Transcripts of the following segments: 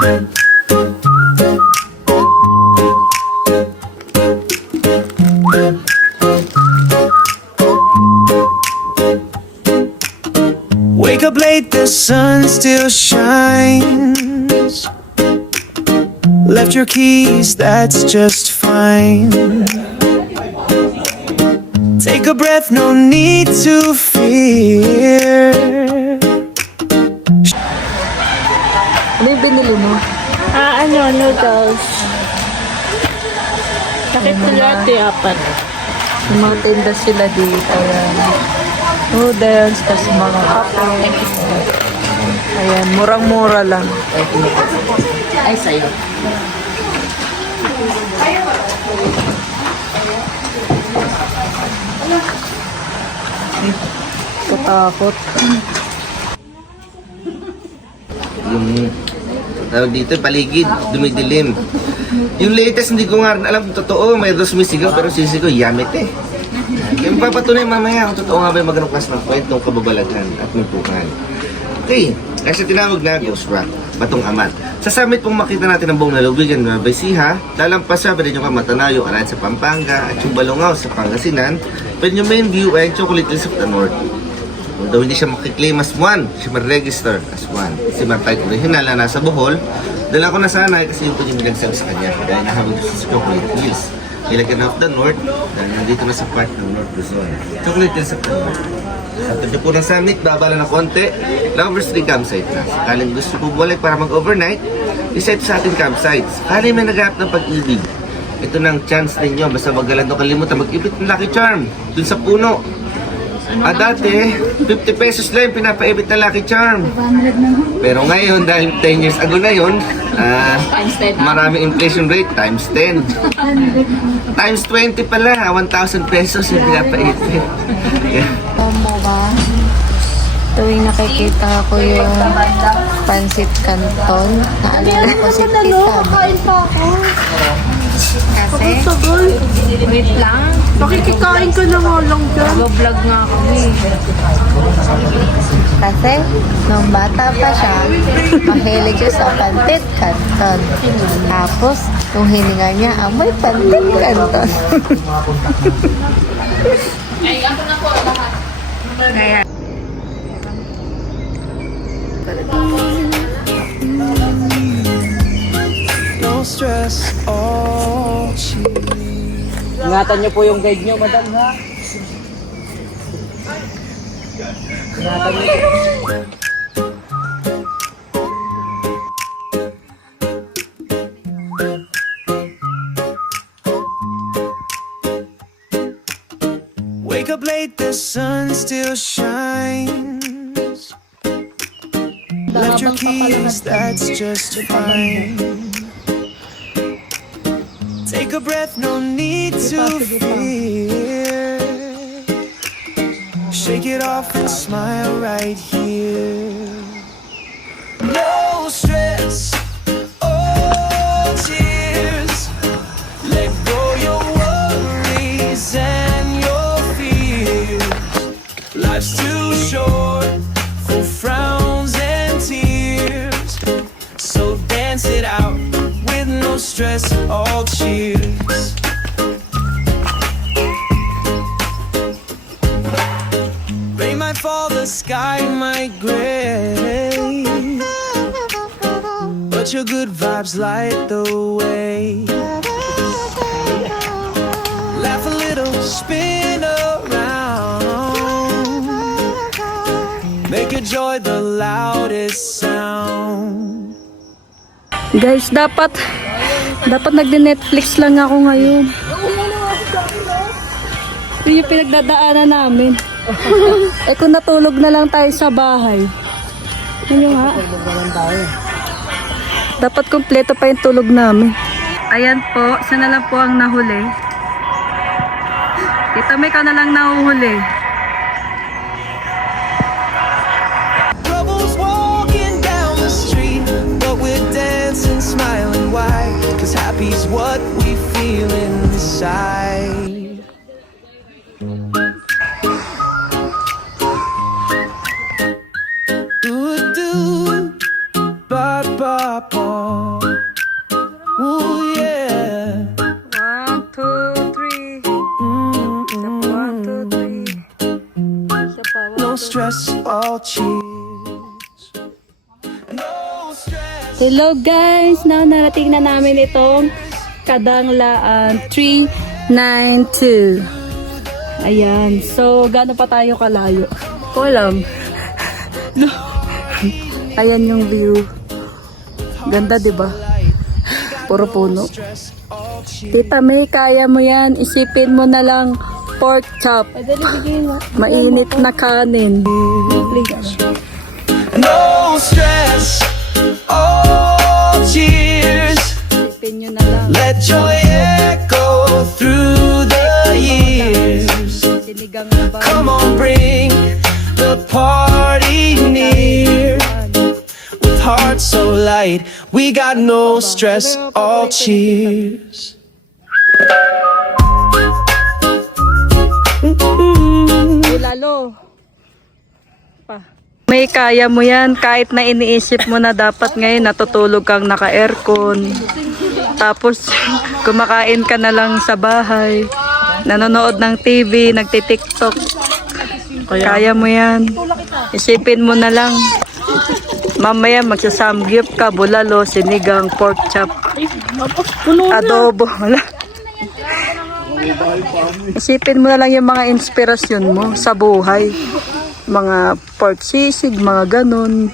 Wake up late, the sun still shines. Left your keys, that's just fine. Take a breath, no need to fear. Ano yung binili mo? Noodles. Bakit sila apat? Yung mga tinda sila dito. Ayan. Noodles, tas mga kape. Ayan, murang-mura lang. Ay, sa'yo. Katakot. Yung tawag dito, paligid, dumidilim. Yung latest, hindi ko nga alam kung totoo. May dos sumisigaw, pero sisigaw, yamit eh. Kaya mapapatunay mamaya kung totoo nga ba yung magandang klas ng kwentong kababalaghan at nagpukan. Okay, kasi tinawag na Ghost Rock, Batong Amat. Sa summit pong makita natin ang buong nalubigan ng Baysiha, lalampas siya, pwede nyo ka Matanayo, Arayat sa Pampanga, at yung Balongaw sa Pangasinan, pwede yung main view ay Chocolate Hills of the North. Although hindi siya makiklaim as one, siya ma-register as one. Kasi matay original na nasa Bohol, dala ko na sana kasi yung pwede nag-sell sa kanya. Dahil nahabag sa Chocolate Hills. Ilagyan of the North, dahil nandito na sa part ng North Luzon. Chocolate Hills of the North. Sa tabi po ng summit, babala na konti. Lovers 3 campsite na. Sakaling gusto po bumalik para mag-overnight, decide sa ating campsite. Sakaling may naghahanap ng pag-ibig, ito ng chance ninyo. Basta wag galang kalimutan, mag-ibig ng Lucky Charm dun sa puno. Dati, 50 pesos lang pinapaibit na Lucky Charm. Pero ngayon, dahil 10 years ago na yun, maraming inflation rate, times 10. Times 20 pala, 1,000 pesos yung pinapaibit. Mo ba? Tuwing nakikita ko yung Pancit Canton, naalala ko si Tita. Kasi, wait lang. Pakikikain ka na nga lang dyan. Vlog nga ako eh. Kasi, nung bata pa siya, mahilig siya sa Pancit Canton. Tapos, nung hininga niya, amoy Pancit Canton. Ay, ako na po lahat. Kaya, No stress, all chill. Ingatan niyo po yung guide niyo, madam, ha? Ingatan niyo. Wake up late, the sun still shines. Left your keys, that's just fine. Take a breath, no need to fear. Shake it off and smile right here. No stress, all tears. Let go your worries and your fears. Life's too short for frowns and tears. So dance it out with no stress, all cheers. Rain might fall, the sky might gray, but your good vibes light the way. Laugh a little, spin around, make your joy the loudest sound. guys, dapat nagde-Netflix lang ako ngayon. Yun yung pinagdadaanan namin. Eh kung natulog na lang tayo sa bahay. Yun yung nga. Dapat kompleto pa yung tulog namin. Ayan po, siya na lang po ang nahuli. Kita may ka na lang nahuhuli. Troubles walking down the street, but we're dancing, smiling. Why? 'Cause happy's what we feel inside. Do ba ba ba. apart. Ooh, yeah. 1, 2, 3. Mm-mm. 1, 2, 3. Isa pa. No stress, all cheers. No stress. Hello guys! Now narating na namin itong Kadanglaan 392. Ayan. So, gaano pa tayo kalayo? Ko alam. No. Ayan yung view. Ganda, di ba? Puro puno. Tita May, kaya mo yan. Isipin mo na lang pork chop. Mainit na kanin. No stress, all cheers. Isipin nyo na lang. Let joy echo through the years. Sinigang na ba? Come on, bring the party near. With hearts so light, we got no stress, all cheers. Ay, lalo. Pa. May kaya mo yan kahit na iniisip mo na dapat ngayon natutulog kang naka-aircon. Tapos kumakain ka na lang sa bahay. Nanonood ng TV, nagti-TikTok. Kaya mo yan. Isipin mo na lang. Mamaya magsasamgyup ka, bulalo, sinigang, pork chop, adobo. Wala. Isipin mo na lang yung mga inspirasyon mo sa buhay. Mga pork sisig, mga ganun.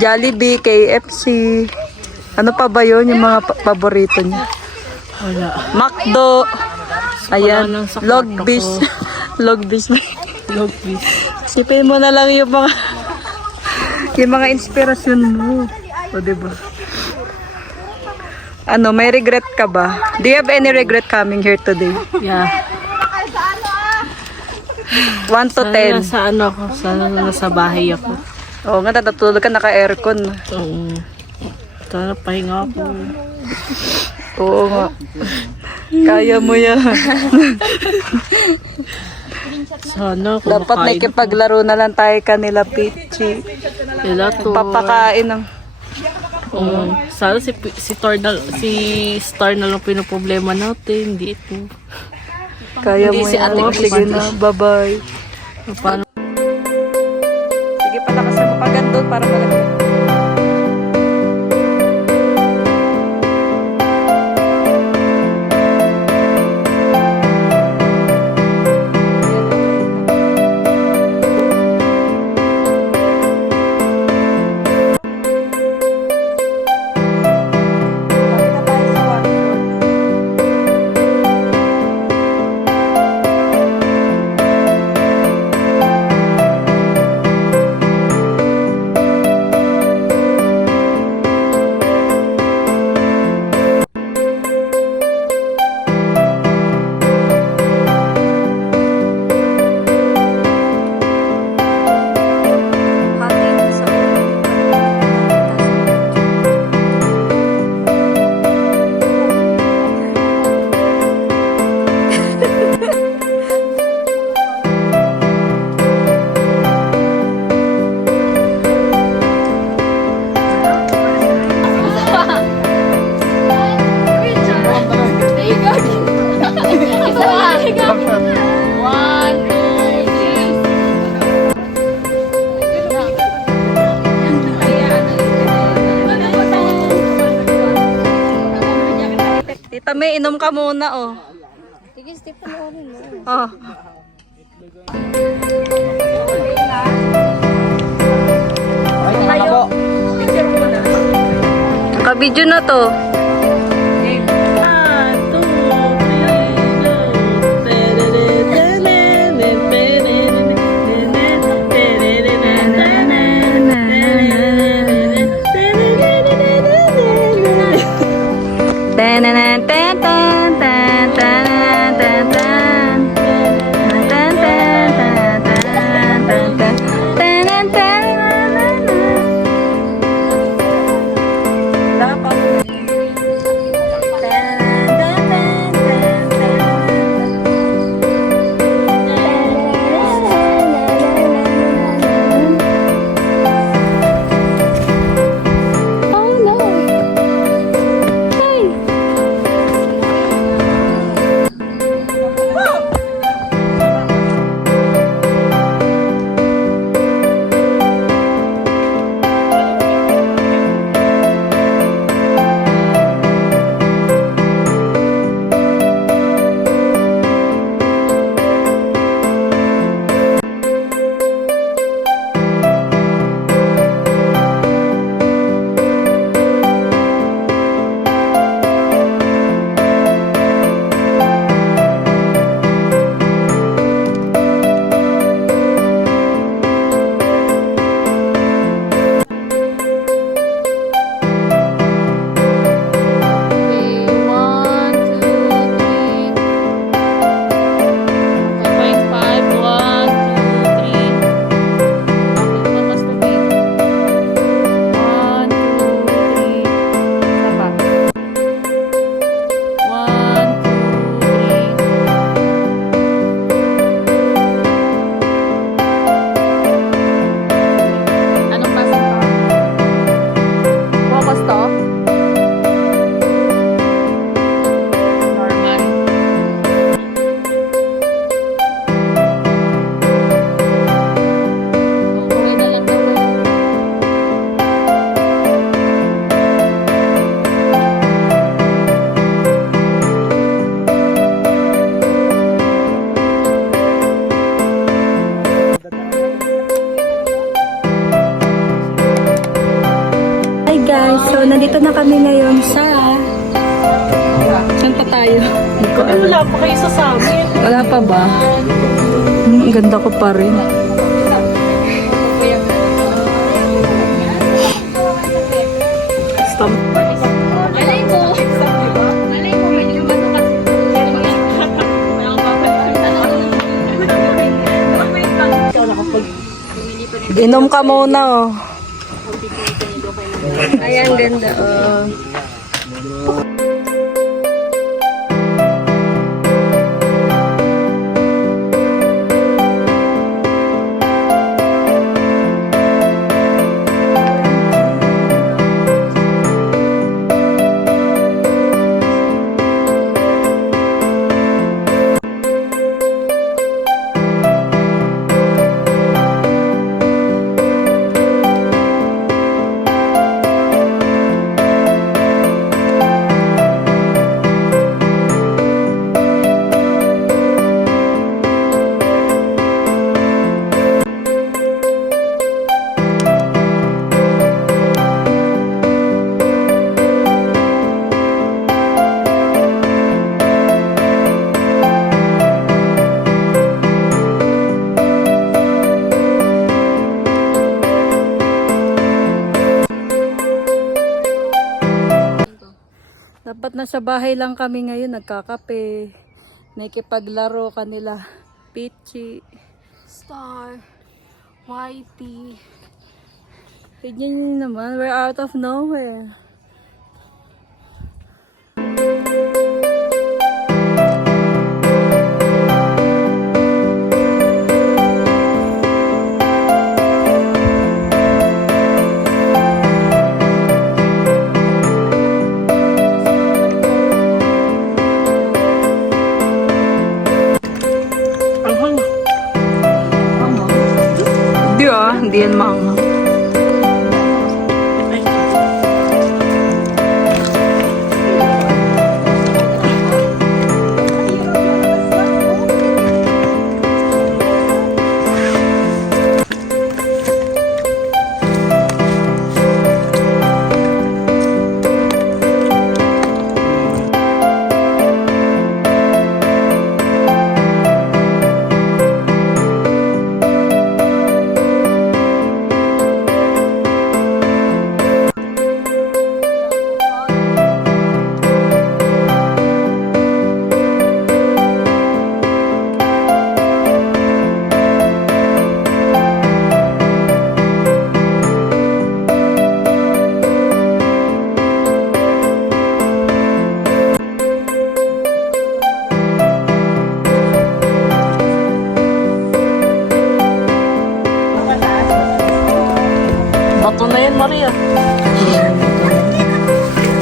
Jollibee, KFC. Ano pa ba yun? Yung mga paborito niya. McDo. Ayan. Logbies. Logbies. Logbies. Isipin mo na lang yung mga inspirasyon mo. O, diba? Ano, may regret ka ba? Do you have any regret coming here today? Yeah. 1 to 10. Sa ano ako, sa bahay ako. Oo nga, natutulog ka, naka-aircon. Sana pahinga ako. Oo nga. Kaya mo yan. Sana Dapat nakikipaglaro na lang tayo kanila, Pichi. Sila to. Papakain ng... Sana si Star na lang pinoproblema natin, hindi ito. Kaya Hindi mo si yan. Ate Chris. Sige na, bye-bye. Paano? Sige, palakasan mo pa gandun para malagay. Tita May, inom ka muna, oh. Sige, Steve, panoorin mo. Oh. Kabidyo na to. Nandito na kami ngayon sa... Saan pa tayo? Hindi ko alam. Wala pa kayo sa amin. Wala pa ba? Ang ganda ko pa rin. Stop. Inom ka muna, oh. Ayan, ganda, oh. Dapat nasa bahay lang kami ngayon, nagkakape, nakikipaglaro kanila. Peachy, Star, Whitey. Tignan nyo naman, we're out of nowhere. Hindi yan maanghang. Bato na yan, Maria.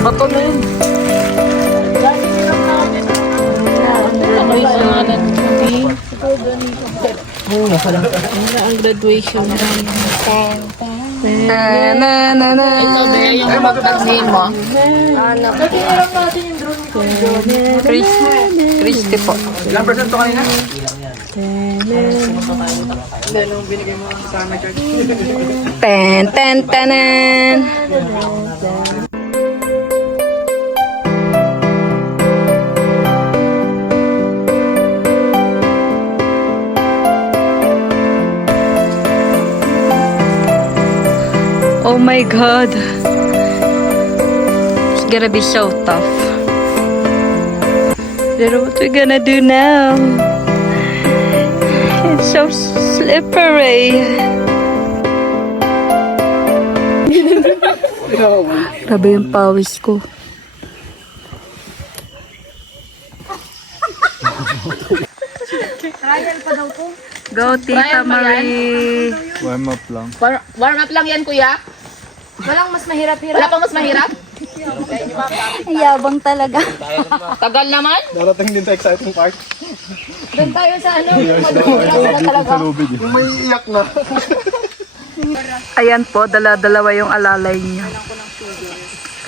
Bato na yan. Ang graduation na. Ikaw ba yung magpagsin mo? Christy po. Ilang percent to kanina? Ten, ten, tenen. Oh my God. It's gonna be so tough. Pero what we gonna do now? It's so slippery. Grabe yung pawis ko. Trial pa daw to. Go, Tita Marie. Warm up lang. Warm up lang yan, kuya. Walang mas mahirap-hirap. Wala pang mas mahirap? Ay, yabang talaga. Tagal naman. Darating din sa exciting part. Doon tayo sa ano. Wala talaga. Yung may iyak na. Ayan po, dala-dalawa yung alalay niya.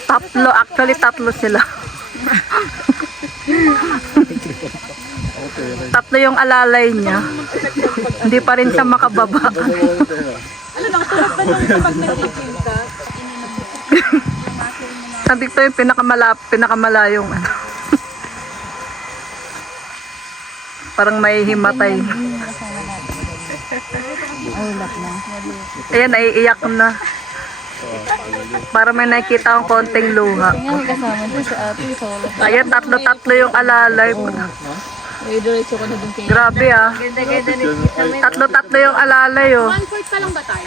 Tatlo, actually tatlo sila. Tatlo yung alalay niya. Hindi pa rin siya makababa. Nandito yung pinakamalayong ano. Parang may himatay. Ayan, naiiyak na. Para may nakikita akong konting luha. Ayan, tatlo-tatlo yung alalay. Diretso ko na dun kay... Grabe ah. Tatlo-tatlo yung alalay oh. 1/4 pa lang ba tayo?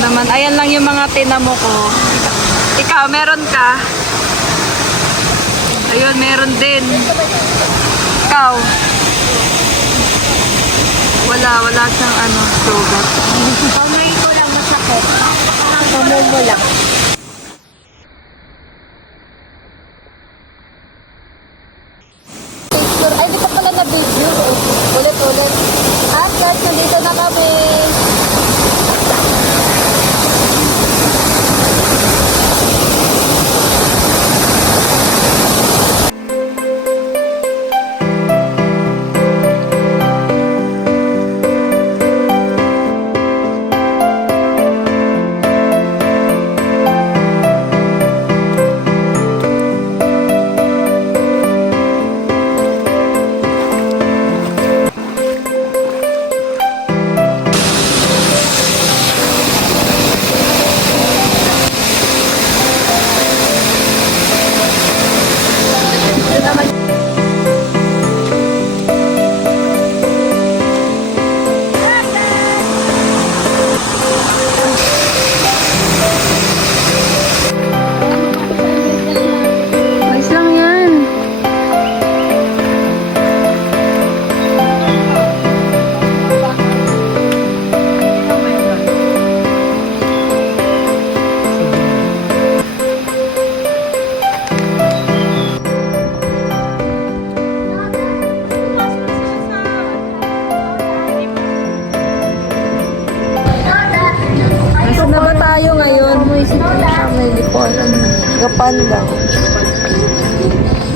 naman. Ayan lang yung mga tinamo ko. Ikaw, meron ka? Ayun, meron din. Ikaw? Wala siyang sugat. Kamay ko lang masakit. Mamumula. Picture. Ay, di ka pala na video. Ulit-ulit. At guys, nandito na kami. Ayos lang yan. Nasaan na ba tayo ngayon? May siya, may liponan. Gapan daw.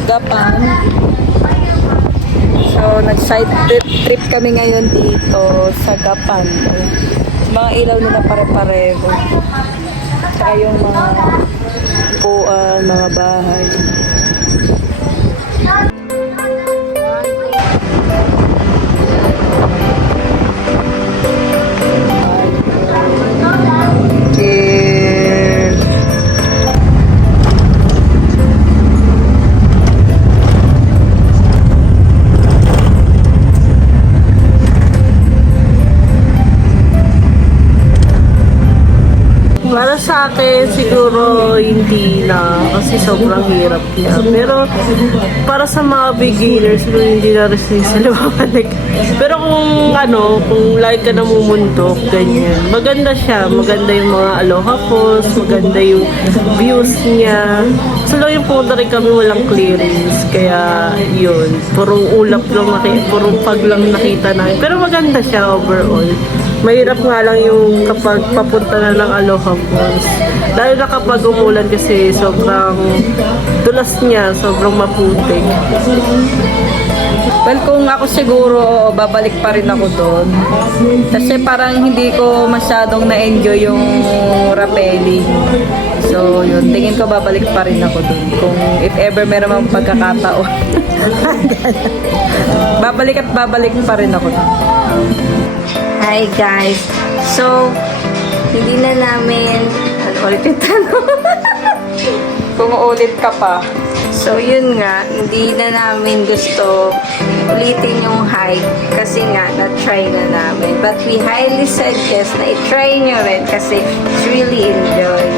Gapan. So, nag-side trip kami ngayon dito sa Gapan. Mga ilaw nila pare-pareho. Tsaka yung mga upuan, mga bahay. Cheers! Para sa akin, siguro hindi na kasi sobrang hirap niya. Pero para sa mga beginners, siguro hindi na rin sila mabalik. Pero kung kung like ka namumundok, ganyan. Maganda siya. Maganda yung mga Aloha Falls, maganda yung views niya. So lang yung punta rin kami walang clearance. Kaya yun, purong ulap lang purong pag lang nakita namin. Pero maganda siya overall. Mahirap nga lang yung kapag papunta na ng Aloha Falls. Lalo na kapag umulan kasi sobrang tulas niya, sobrang maputik. Well, kung ako siguro, babalik pa rin ako doon. Kasi parang hindi ko masyadong na-enjoy yung rappelling. So, yun. Tingin ko babalik pa rin ako doon. Kung if ever meron mang pagkakataon. babalik pa rin ako doon. Hi guys. So, hindi na namin ulit yung tanong. Kung ulit ka pa. So, yun nga, hindi na namin gusto ulitin yung hike kasi nga, na-try na namin. But we highly suggest na i-try nyo rin kasi it's really enjoy.